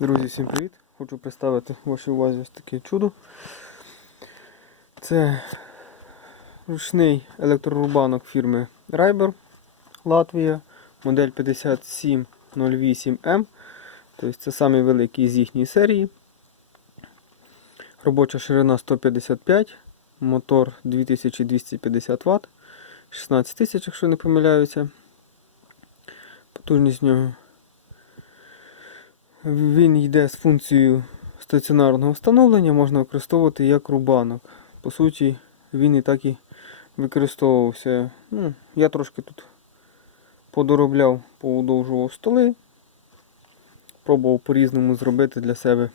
Друзі, всім привіт! Хочу представити вашій увазі ось таке чудо. Це ручний електрорубанок фірми Raiber, Латвія, модель 5708M. Тобто це самий великий з їхньої серії. Робоча ширина 155, мотор 2250 Вт, 16 тисяч, якщо не помиляюся. Потужність нього. Він йде з функцією стаціонарного встановлення, можна використовувати як рубанок. По суті, він і так і використовувався. Я трошки тут подоробляв, поудовжував столи, пробував по-різному зробити для себе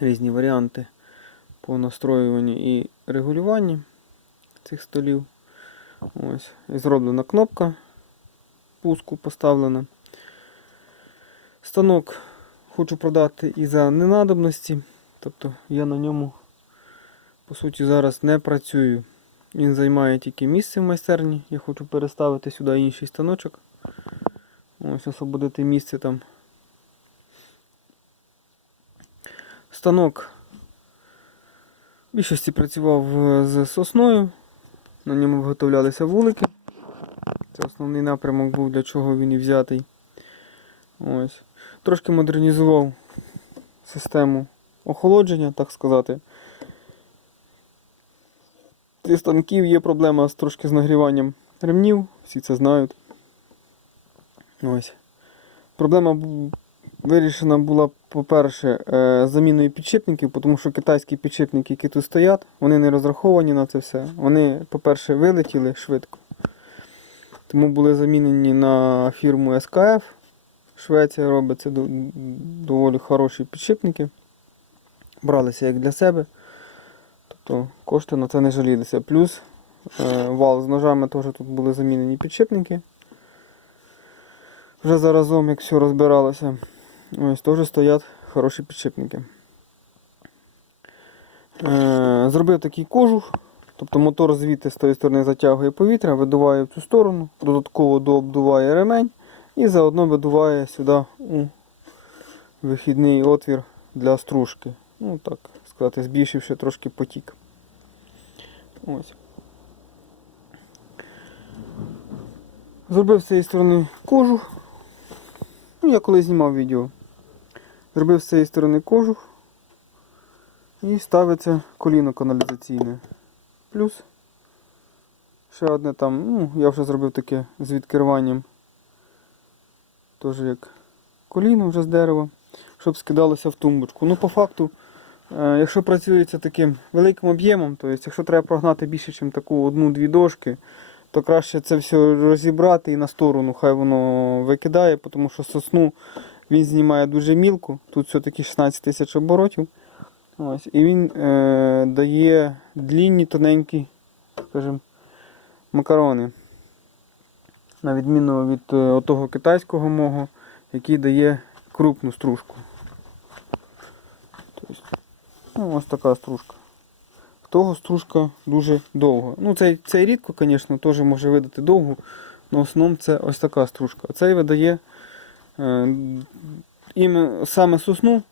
різні варіанти по настроюванні і регулюванні цих столів. Ось, і зроблена кнопка пуску поставлена. Станок хочу продати і за ненадобності, тобто я на ньому по суті зараз не працюю. Він займає тільки місце в майстерні, я хочу переставити сюди інший станочок. Ось, освободити місце там. Станок в більшості працював з сосною, на ньому виготовлялися вулики. Це основний напрямок був, для чого він і взятий. Ось. Трошки модернізував систему охолодження, так сказати. Зі станків є проблема трошки з нагріванням ремнів, всі це знають. Ось. Проблема вирішена була, по-перше, заміною підшипників, тому що китайські підшипники, які тут стоять, вони не розраховані на це все. Вони, по-перше, вилетіли швидко. Тому були замінені на фірму СКФ. Швеція робить це доволі хороші підшипники. Бралися як для себе. Тобто кошти на це не жалілися. Плюс вал з ножами теж тут були замінені підшипники. Вже заразом, як все розбиралося, ось теж стоять хороші підшипники. Зробив такий кожух. Тобто мотор звідти з тої сторони затягує повітря, видуває в цю сторону, додатково дообдуває ремень і заодно видуває сюди у вихідний отвір для стружки. Ну так сказати, збільшивши трошки потік. Ось. Зробив з цієї сторони кожух. Я коли знімав відео. Зробив з цієї сторони кожух і ставиться коліно каналізаційне. Плюс ще одне там, я вже зробив таке з відкриванням, теж як коліно вже з дерева, щоб скидалося в тумбочку. По факту, якщо працюється таким великим об'ємом, тобто якщо треба прогнати більше, ніж таку одну-дві дошки, то краще це все розібрати і на сторону, хай воно викидає, тому що сосну він знімає дуже мілко, тут все-таки 16 тисяч оборотів. Ось, і він дає длінні, тоненькі, скажімо, макарони. На відміну від того китайського мого, який дає крупну стружку. Тобто, ось така стружка. В того стружка дуже довга. Цей рідко, звісно, теж може видати довгу, але в основному це ось така стружка. Цей видає саме сосну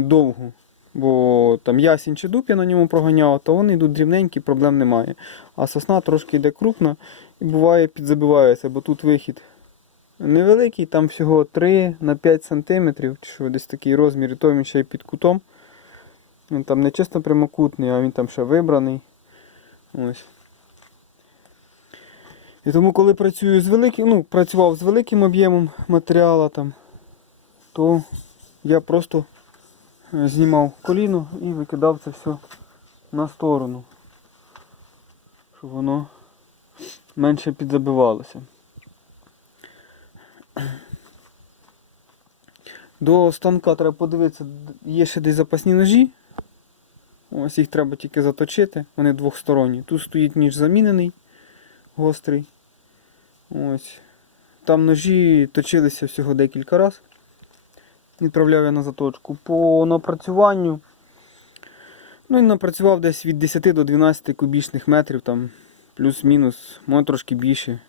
довгу. Бо там ясінь чи дуб я на ньому проганяв, то вони йдуть дрібненькі, проблем немає. А сосна трошки йде крупна і буває підзабивається, бо тут вихід невеликий, там всього 3 на 5 см, що десь такий розмір, і то він ще й під кутом. Він там не чисто прямокутний, а він там ще вибраний. Ось. І тому коли працюю з великим, працював з великим об'ємом матеріалу, то я просто знімав коліно і викидав це все на сторону, щоб воно менше підзабивалося. До станка треба подивитися, є ще десь запасні ножі. Ось їх треба тільки заточити, вони двохсторонні. Тут стоїть ніж замінений, гострий. Ось. Там ножі точилися всього декілька разів. Відправляв я на заточку. По напрацюванню, він напрацював десь від 10 до 12 кубічних метрів, там плюс-мінус, може трошки більше.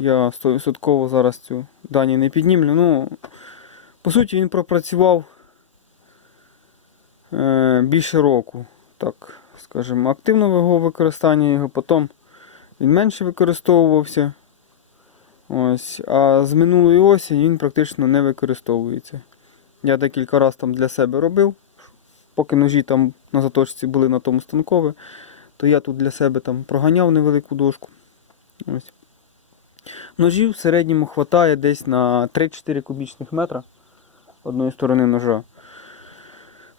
Я 100% зараз цю дані не піднімлю. По суті, він пропрацював більше року, так скажімо, активного використання його, потім він менше використовувався. Ось, а з минулої осені він практично не використовується. Я декілька разів там для себе робив, поки ножі там на заточці були на тому станкові, то я тут для себе там проганяв невелику дошку. Ось. Ножів в середньому вистачає десь на 3-4 кубічних метра одної сторони ножа.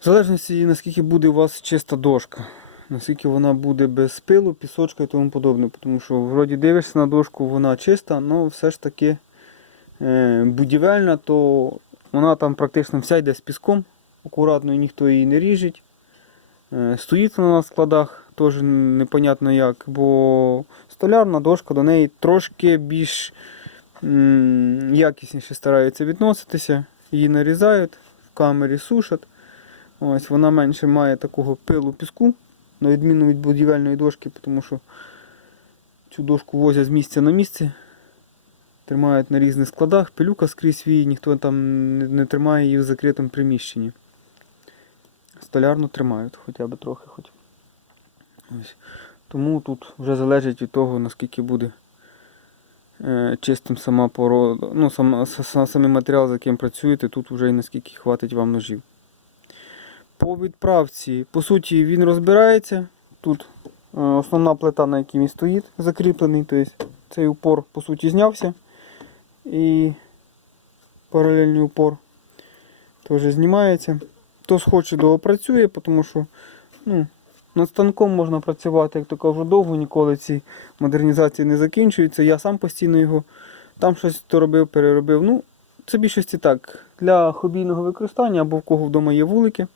В залежності, наскільки буде у вас чиста дошка, наскільки вона буде без пилу, пісочка і тому подобне. Тому що вроді дивишся на дошку, вона чиста, але все ж таки будівельна, то вона там практично вся йде з піском, акуратно, і ніхто її не ріжить. Стоїть вона на складах, теж непонятно як, бо столярна дошка, до неї трошки більш якісніше стараються відноситися. Її нарізають, в камері сушать. Ось, вона менше має такого пилу піску, на відміну від будівельної дошки, тому що цю дошку возять з місця на місце, тримають на різних складах, пилюка скрізь віє, ніхто там не тримає її в закритому приміщенні. Столярну тримають, хоча б трохи. Ось. Тому тут вже залежить від того, наскільки буде чистим сама порода, ну, самий матеріал, з яким працюєте, тут вже і наскільки хватить вам ножів. По відправці, по суті, він розбирається. Тут основна плита, на якій він стоїть, закріплений, тобто цей упор, по суті, знявся. І паралельний упор теж знімається. Хто схоче, доопрацює, тому що над станком можна працювати, як то кажу, довго, ніколи ці модернізації не закінчуються. Я сам постійно його там щось доробив, переробив. Ну, це більшості так, для хобійного використання, або в кого вдома є вулики.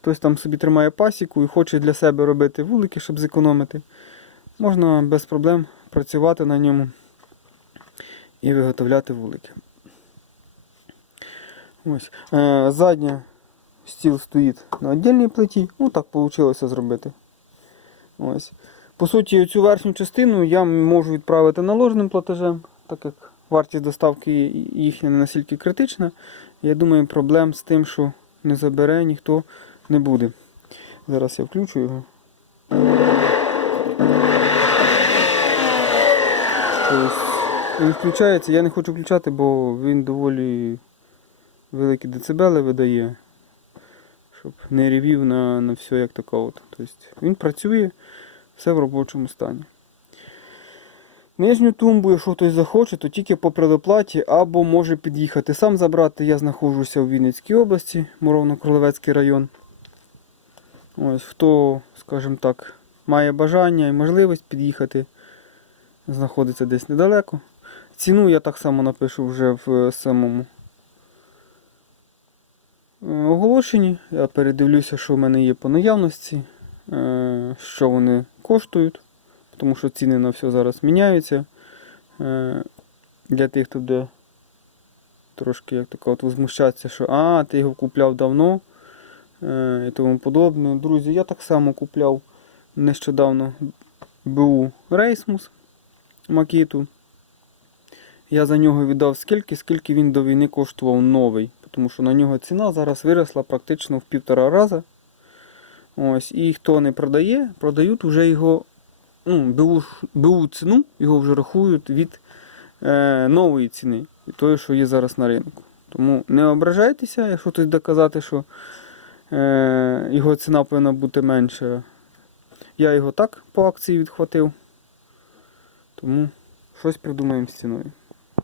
Хтось там собі тримає пасіку і хоче для себе робити вулики, щоб зекономити. Можна без проблем працювати на ньому і виготовляти вулики. Ось. Задня стіл стоїть на віддільній плиті. Ну так вийшло зробити. Ось. По суті, цю верхню частину я можу відправити наложеним платежем, так як вартість доставки їхня не настільки критична. Я думаю, проблем з тим, що не забере, ніхто не буде. Зараз я включу його. Ось. Він включається, я не хочу включати, бо він доволі великі децибели видає, щоб не ревів на все як таке. Тобто він працює, все в робочому стані. Нижню тумбу, якщо хтось захоче, то тільки по предоплаті або може під'їхати сам забрати. Я знаходжуся в Вінницькій області, Муровно-Кролевецький район. Ось, хто, скажімо так, має бажання і можливість під'їхати, знаходиться десь недалеко. Ціну я так само напишу вже в самому оголошенні. Я передивлюся, що в мене є по наявності, що вони коштують, тому що ціни на все зараз міняються. Для тих, хто буде трошки як тако возмущатися, що ти його купляв давно і тому подобне. Друзі, я так само купляв нещодавно БУ Рейсмус Макіту. Я за нього віддав скільки він до війни коштував новий, тому що на нього ціна зараз виросла практично в 1,5 рази. Ось, і хто не продає, продають вже його, БУ ціну, його вже рахують від нової ціни, від тої, що є зараз на ринку. Тому не ображайтеся, якщо хтось буде казати, що його ціна повинна бути менша. Я його так по акції відхватив, тому щось придумаємо з ціною.